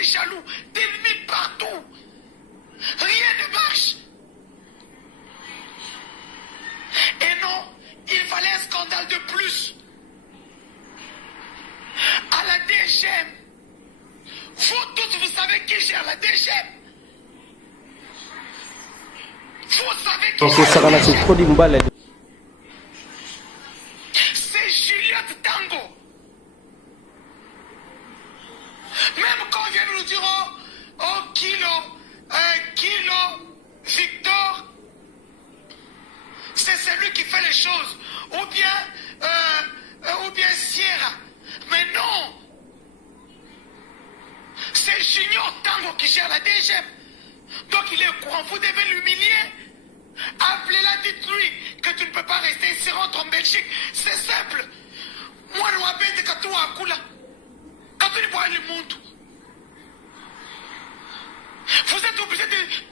des jaloux, d'ennemis partout. Rien ne marche. Et non, il fallait un scandale de plus. À la DGM. Vous tous, vous savez qui gère la DGM. Vous savez qui gère la DGM. C'est Juliette Tango. Même quand on vient nous dire oh Kilo, Victor, c'est celui qui fait les choses. Ou bien Sierra. Mais non. C'est Junior Tango qui gère la DGM. Donc il est au courant. Vous devez l'humilier. Appelez-la, dites-lui que tu ne peux pas rester ici, rentre en Belgique. C'est simple. Moi, je m'appelle quand tu as coulé. Quand tu vois le monde. Vous êtes obligé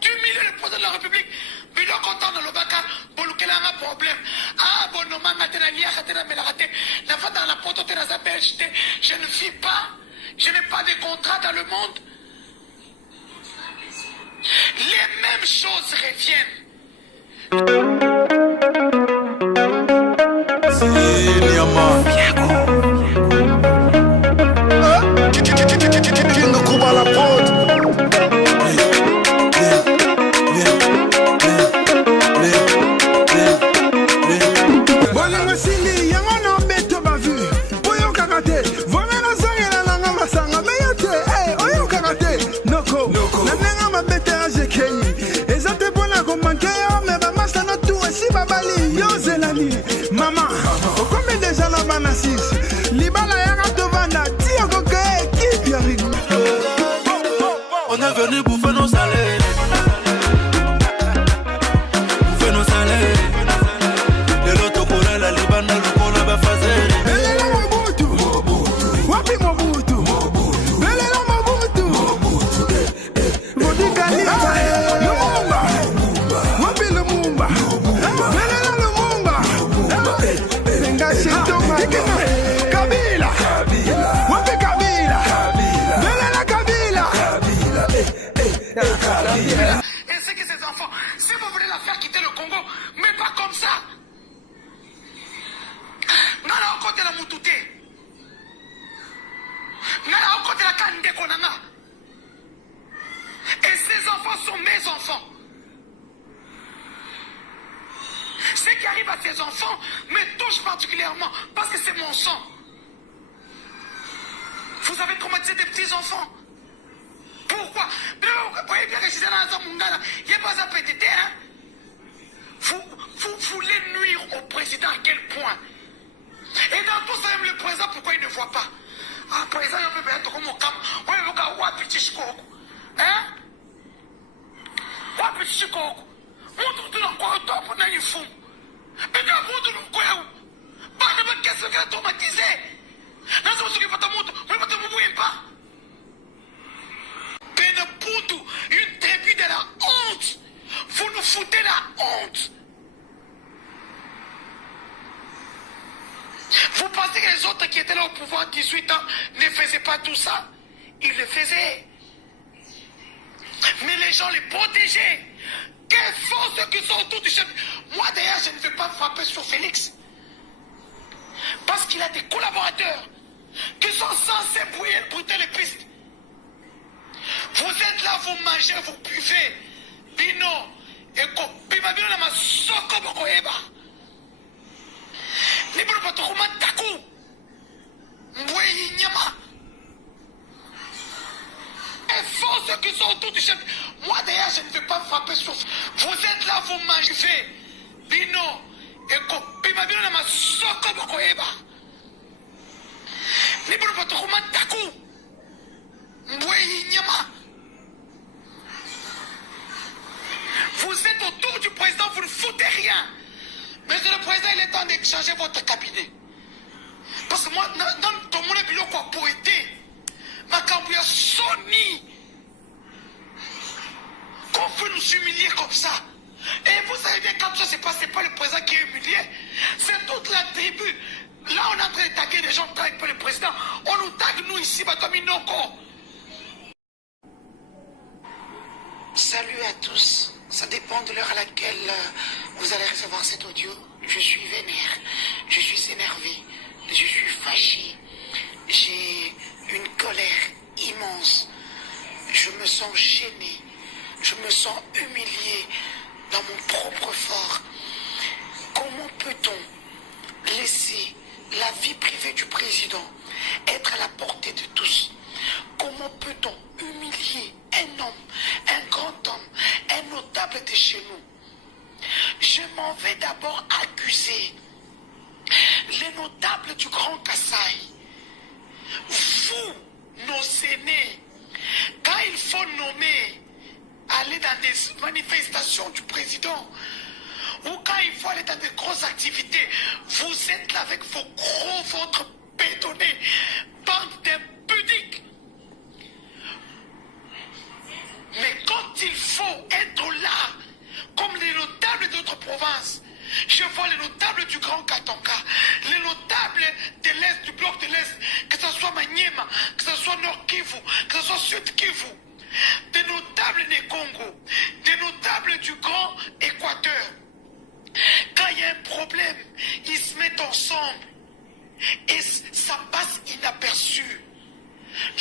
d'humilier le président de la République. Mais non, content dans le Baka, pour lequel a un problème. Ah, bon, non, la fois dans la porte, je ne vis pas. Je n'ai pas de contrat dans le monde. Les mêmes choses reviennent. Maman, combien de gens là-bas n'assisent? Libala y'a devant la tia coquet qui arrive. On est venu bouffer nos salaires. Bouffer nos salaires. De l'autre côté, la Libane, le Kola va faire. Elle est Mobutu. Wapi Mobutu. Elle est Mobutu. Vodika Liba. Lumumba. Wapi Lumumba. Kabila, Wapi Kabila, Belela Kabila. Et c'est que ces enfants, si vous voulez la faire quitter le Congo, mais pas comme ça. Nala au côté la Moutouté. Nala au côté la Kande Konanga. Et ces enfants sont mes enfants. Ce qui arrive à ces enfants me touche particulièrement parce que c'est mon sang. Vous avez traumatisé des petits enfants. Pourquoi? Vous voyez bien que je suis dans la Mungala. Il n'y a pas à péter, hein? Vous voulez nuire au président à quel point? Et dans tout ça, même le président, pourquoi il ne voit pas? Ah, le président, il peut être comme au camp. Oui, il va voir petit chikoku. Hein? Voir petit chikoku. Montre tout encore un temps pour n'aller fou. Mais bien, vous de nous, quoi? Pas de bonne question qui a traumatisé. Dans ce qui va te montrer, vous ne pouvez pas. Peneputu, une tribu de la honte. Vous nous foutez la honte. Vous pensez que les autres qui étaient là au pouvoir à 18 ans ne faisaient pas tout ça? Ils le faisaient. Mais les gens les protégeaient. Quels sont ceux qui sont autour du chef? Moi d'ailleurs, je ne vais pas frapper sur Félix. Parce qu'il a des collaborateurs qui sont censés brûler les pistes. Vous êtes là, vous mangez, vous buvez. Bino, Eko, Bimabino na masoko bokoeba. Nibro patokuma taku. Mweyi nyama. Et font ceux qui sont autour du chef. Moi d'ailleurs, je ne vais pas frapper sur. Vous êtes là, vous mangez. Bino, Eko, Bimabino na masoko bokoeba. Nibro patokuma taku. Mweyi nyama. Vous êtes autour du président, vous ne foutez rien. Mais le président, il est temps de changer votre cabinet. Parce que moi, dans ton monde, il y a quoi pour aider. Ma campagne Sony. Qu'on peut nous humilier comme ça. Et vous savez bien, quand ça se passe, c'est pas le président qui est humilié. C'est toute la tribu. Là, on est en train de taguer les gens qui travaillent pour le président. On nous tague, nous, ici, comme Inoko. de l'heure à laquelle vous allez recevoir cet audio, je suis vénère, je suis énervé, je suis fâché, j'ai une colère immense, je me sens gêné, je me sens humilié dans mon propre fort. Comment peut-on laisser la vie privée du président être à la portée de tous? Comment peut-on humilier un homme, un grand homme, un notable de chez nous? Je m'en vais d'abord accuser les notables du Grand Kasaï. Vous, nos aînés, quand il faut nommer, aller dans des manifestations du président, ou quand il faut aller dans de grosses activités, vous êtes là avec vos gros ventres bétonnés, bande d'impudiques. Mais quand il faut être là, comme les notables d'autres provinces, je vois les notables du Grand Katanga, les notables de l'Est, du bloc de l'Est, que ce soit Maniema, que ce soit Nord Kivu, que ce soit Sud Kivu, des notables des Congo, des notables du Grand Équateur. Quand il y a un problème, ils se mettent ensemble et ça passe inaperçu.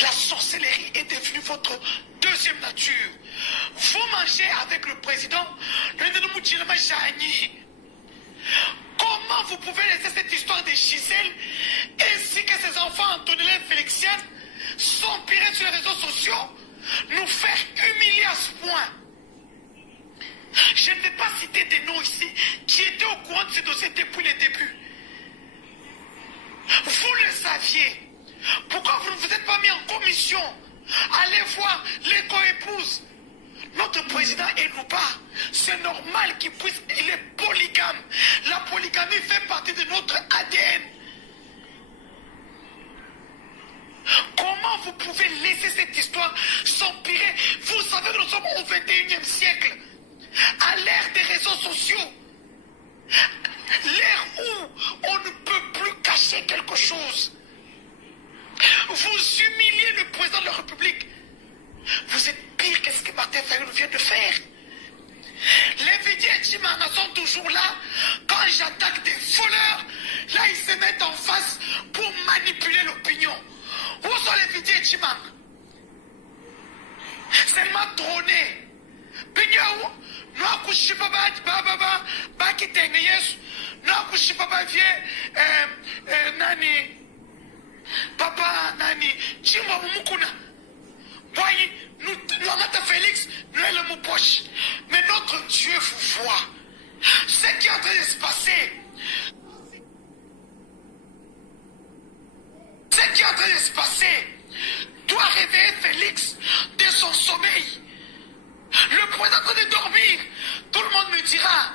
La sorcellerie est devenue votre deuxième nature. Vous mangez avec le président, comment vous pouvez laisser cette histoire de Gisèle ainsi que ses enfants Antonella et Félixiane s'empirer sur les réseaux sociaux, nous faire humilier à ce point? Je ne vais pas citer des noms ici qui étaient au courant de ce dossier depuis le début. Vous le saviez. Pourquoi vous ne vous êtes pas mis en commission? Allez voir les co-épouses. Notre président est Louba. C'est normal qu'il puisse. Il est polygame. La polygamie fait partie de notre ADN. Comment vous pouvez laisser cette histoire s'empirer? Vous savez que nous sommes au 21e siècle. À l'ère des réseaux sociaux. L'ère où on ne peut plus cacher quelque chose. Vous humiliez le président de la République. Vous êtes pire que ce que Martin Fayulu vient de faire. Les vidéos et Chimanga sont toujours là. Quand j'attaque des voleurs, là ils se mettent en face pour manipuler l'opinion. Où sont les vidéos et Chimanga? C'est m'a trôné. Pignaou, nous accouchons pas qui t'aime Yesu. Nous accouchons pas vieux nani. Papa nani Chimba Mukuna. Voyez, nous avons Félix, nous sommes le poche. Mais notre Dieu vous voit. Ce qui est en train de se passer. Ce qui est en train de se passer doit réveiller Félix de son sommeil. Le président est en train de dormir. Tout le monde me dira,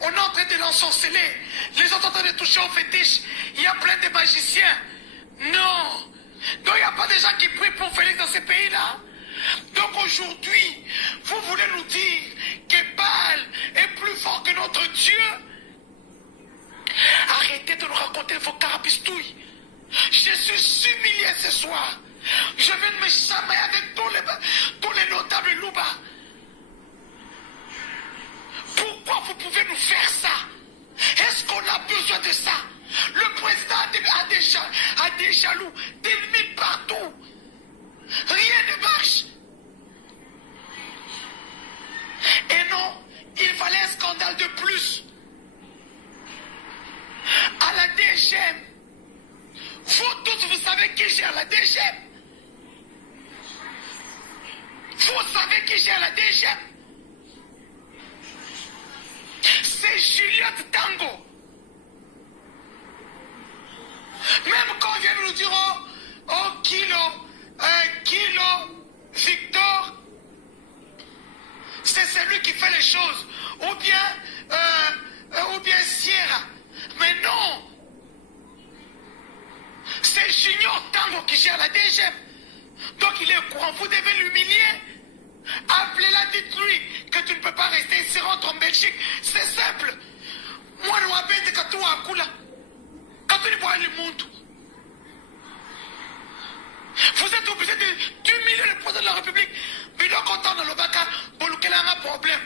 on est en train de l'ensorceler. Les autres sont en train de toucher au fétiche. Il y a plein de magiciens. Non. Donc il n'y a pas de gens qui prient pour Félix dans ces pays-là. Donc aujourd'hui, vous voulez nous dire que Baal est plus fort que notre Dieu? Arrêtez de nous raconter vos carabistouilles. Je suis humilié ce soir. Je viens de me chamailler avec tous les notables Louba. Pourquoi vous pouvez nous faire ça? Est-ce qu'on a besoin de ça? Le président a des jaloux, des ennemis partout. Rien ne marche. Et non, il fallait un scandale de plus. À la DGM. Vous tous, vous savez qui gère la DGM? Vous savez qui gère la DGM? C'est Juliette Tango. Même quand on vient nous dire oh Kilo, Victor, c'est celui qui fait les choses. Ou bien Sierra. Mais non. C'est Junior Tango qui gère la DGM. Donc il est au courant. Vous devez l'humilier. Appelez-la, dites-lui que tu ne peux pas rester ici, rentre en Belgique. C'est simple. Moi, je m'appelle quand tu as coulé. Quand tu vois le monde. Vous êtes obligé d'humilier le président de la République. Mais là, quand on a le bac, pour lequel on a un problème.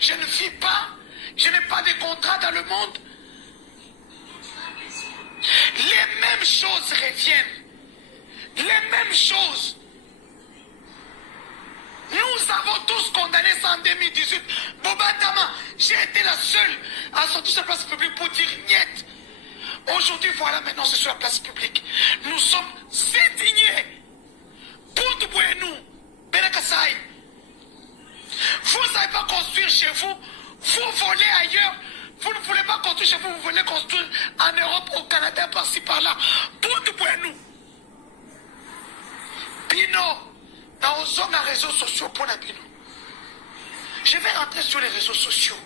Je ne vis pas, je n'ai pas de contrat dans le monde. Les mêmes choses reviennent. Les mêmes choses. Nous avons tous condamné ça en 2018. Bobatama, j'ai été la seule à sortir sur la place publique pour dire niet. Aujourd'hui, voilà, maintenant c'est sur la place publique. Nous sommes indignés. Poutbouenou, Benakasai. Vous n'avez pas construire chez vous, vous volez ailleurs. Vous ne voulez pas construire chez vous, vous voulez construire en Europe, au Canada, par-ci, par-là. Poutbouenou. Bino, dans les réseaux sociaux pour la Bino. Je vais rentrer sur les réseaux sociaux.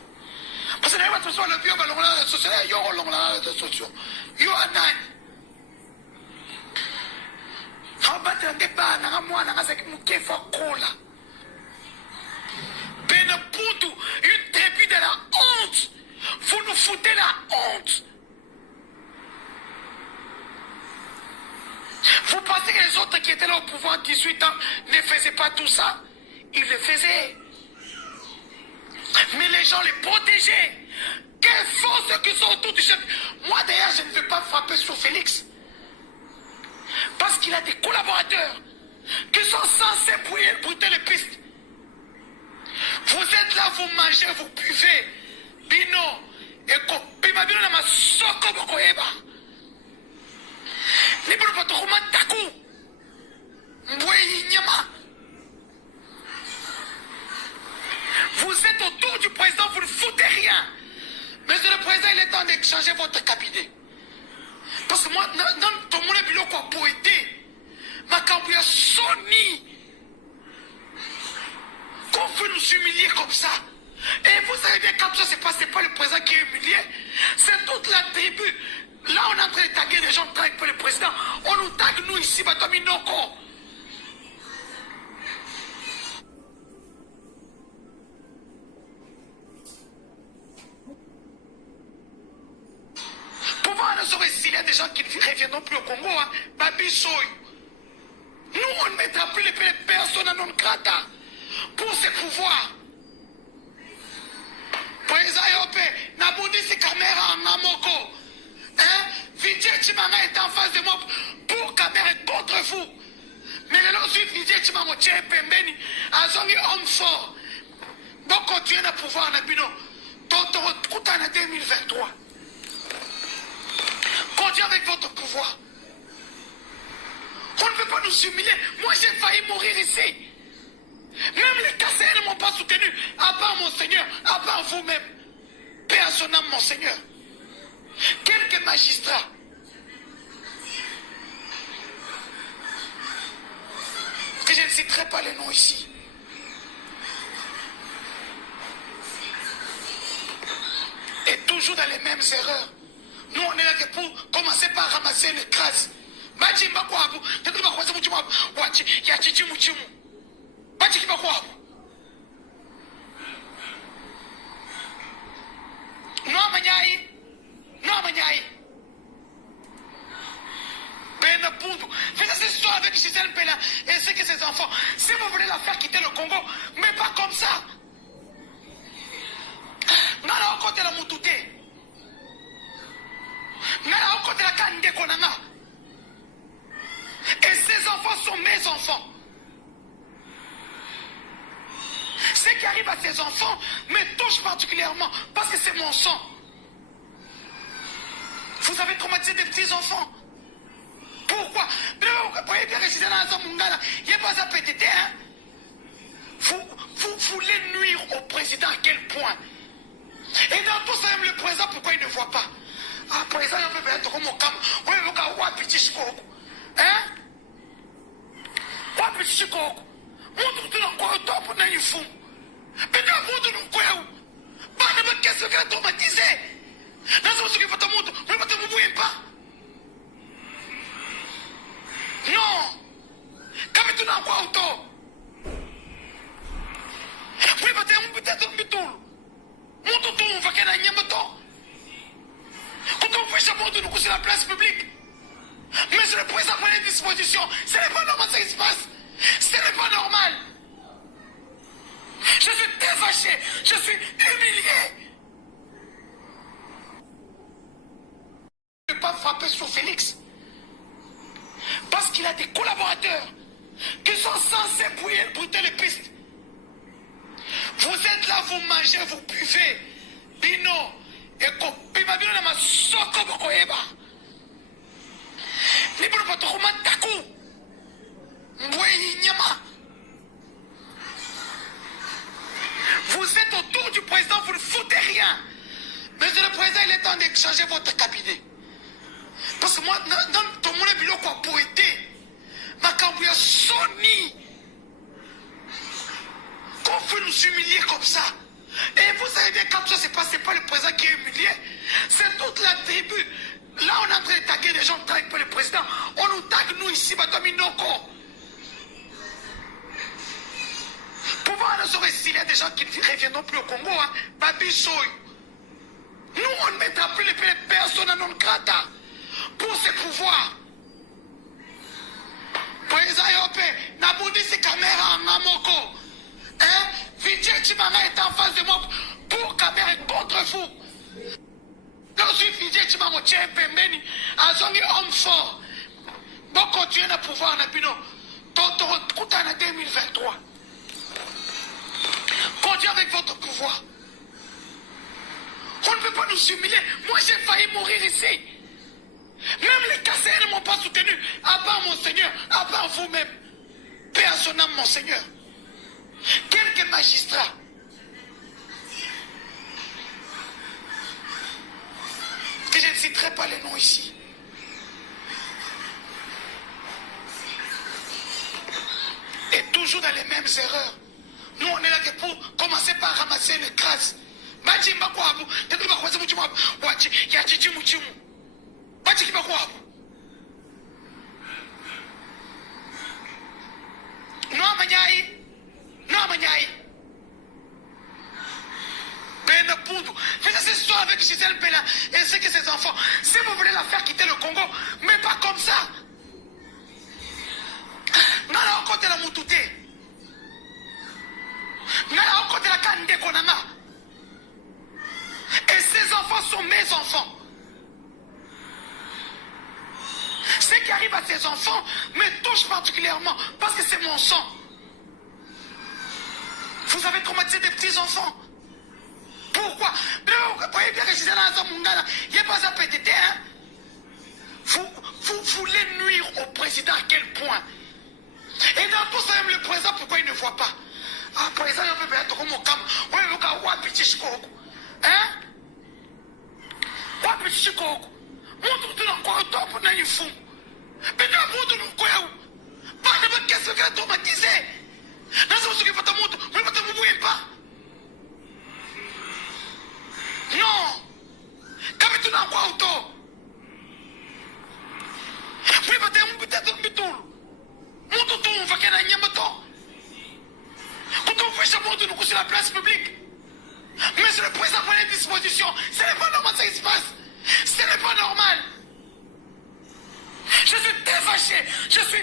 Parce que les réseaux sociaux, le bio, les réseaux sociaux, les réseaux sociaux. Yo anan. Rabattre un débat, moi, une début de la honte. Vous nous foutez la honte. Vous pensez que les autres qui étaient là au pouvoir 18 ans ne faisaient pas tout ça? Ils le faisaient. Mais les gens les protégeaient. Quels sont ceux qui sont autour du chef? Moi d'ailleurs, je ne veux pas frapper sur Félix. Parce qu'il a des collaborateurs qui sont censés brûler les pistes. Vous êtes là, vous mangez, vous buvez. Bino, Eko, Bimabino nama soko bokoeba. Libro Patokuma Taku. Mboué Nyama. Vous êtes autour du président, vous ne foutez rien. Monsieur le président, il est temps d'échanger votre cabinet. Parce que moi, dans ton monde bilo quoi pour aider, ma cambouille Sony. Qu'on veut nous humilier comme ça. Et vous savez bien comme ça, c'est pas le président qui est humilié, c'est toute la tribu. Là, on est en train de taguer des gens qui travaillent pour le président. On nous tague, nous, ici, Batomi Noko. Pour voir nous aurait s'il y a des gens qui ne reviendront plus au Congo, hein, Babisoy. Nous, on ne mettra plus les personnes non grata pour ces pouvoirs. Président Yopé, Naboudisi caméra en Amoko. Hein? Vijay Chimanga est en face de moi pour caméra contre vous. Mais le long suite, Vijay Chimanga tient Pembeni, Azongi homme fort. Donc continuez à pouvoir na bino. Tonton Koutana 2023. Continuez avec votre pouvoir. On ne peut pas nous humilier. Moi j'ai failli mourir ici. Même les Kasséens ne m'ont pas soutenu. À part mon Seigneur, à part vous-même. Paix à son âme, mon Seigneur. Quelques magistrats. Que je ne citerai pas les noms ici. Et toujours dans les mêmes erreurs. Nous, on est là que pour commencer par ramasser les crasses. Majimba kwabu, tetuma kwaza muchimu wachi ya chichimu chimu. Bachikiba kwabu. Non Manyai. Ben Poudou. Faites cette histoire avec Gisèle Pella et c'est que ses enfants. Si vous voulez la faire quitter le Congo, mais pas comme ça. Nala au côté la Moutouté. Nala au côté la Kande Konanga. Et ces enfants sont mes enfants. Ce qui arrive à ces enfants me touche particulièrement parce que c'est mon sang. Vous avez traumatisé des petits enfants. Pourquoi? Vous voulez nuire au président à quel point? Et dans tout ça, même le président, pourquoi il ne voit pas? Ah, président, il peut être comme au camp. Oui, il va petit chicoco. Hein? Quoi, petit chicoco? Montre tout dans quoi au top, on a une fou. Mais dans le monde, nous, quoi? Bah, qu'est-ce que tu as traumatisé? Dans ce qui va te montrer, vous ne te pas. Non. Quand tu n'as quoi au top? Oui, peut-être un bitou. Montre tout, on va qu'il y ait un nyamaton. Quand on fait chapeau de nous sur la place publique. Mais je le président prend les dispositions. Ce n'est pas normal ce qui se passe. Ce n'est pas normal. Je suis dévaché, je suis humilié. Je ne vais pas frapper sur Félix. Parce qu'il a des collaborateurs qui sont censés brûler les pistes. Vous êtes là, vous mangez, vous buvez. Bino, et Bima Bino na masoko bokoeba. Libre patokuma taku. Mbwe nyama. Vous êtes autour du président, vous ne foutez rien. Monsieur le président, il est temps d'échanger votre cabinet. Parce que moi, dans ton monde bilo quoi pour aider, ma cambouille Sony. Qu'on veut nous humilier comme ça. Et vous savez bien, quand ça s'est passé, pas le président qui est humilié, c'est toute la tribu. Là, on est en train de taguer les gens qui travaillent pour le président. On nous tague, nous, ici, Batominoko. Pouvoir nous sauver s'il y a des gens qui ne reviendront plus au Congo, hein. Babisoy. Nous, on ne mettra plus les personnes non grata pour ces pouvoirs. Président Yopé, Naboudi, c'est caméra en Amoko. Hein? Vijay Chimanga est en face de moi pour caméra contre vous. Je suis Vijay Chimanga, tiens, Pembeni, Azongi, homme fort. Bon, continuez à pouvoir, Nabino. Tonton, Koutana en 2023. Continuez avec votre pouvoir. On ne peut pas nous humilier. Moi, j'ai failli mourir ici. Même les Kasséens ne m'ont pas soutenu. À part mon Seigneur, à part vous-même. Paix à son âme, mon Seigneur. Quelques magistrats. Que je ne citerai pas les noms ici. Et toujours dans les mêmes erreurs. Nous, on est là que pour commencer par ramasser les grâces. Bajimba kwabu, tetu bakwaza muchimu wachi ya chichimu chimu. Bachi kiba kwabu. No amanyai. Ben Poudou. Faites cette histoire avec Gisèle Bella et ce que ses enfants. Si vous voulez la faire quitter le Congo, mais pas comme ça. Nala okote la mutute. Nala okote la kande konanga. Et ces enfants sont mes enfants. Ce qui arrive à ces enfants me touche particulièrement parce que c'est mon sang. Vous avez traumatisé des petits enfants. Pourquoi? Vous voyez bien que Gisèle Mungala, il n'y a pas à péter, hein? Vous voulez nuire au président à quel point? Et dans tout ça, même le président, pourquoi il ne voit pas? Ah, président, il peut être comme au camp. Oui, vous avez un petit chicoco. Hein? Wapi Chicago? Mtu tunakuwa top na ifu. Bid'a mtu nukoya. Bana bakese ka traumatiser. Nazo ukipata mtu, unapata mbuempa. Non. Kama tunakuwa auto. Unapata mbitatu mbitulu. Mtu tu mfakana nyamba to. Kutumfisha mtu nuko sur la place publique. Monsieur le président prend les dispositions. Ce n'est pas normal ça qui se passe. Ce n'est pas normal. Je suis dévaché. Je suis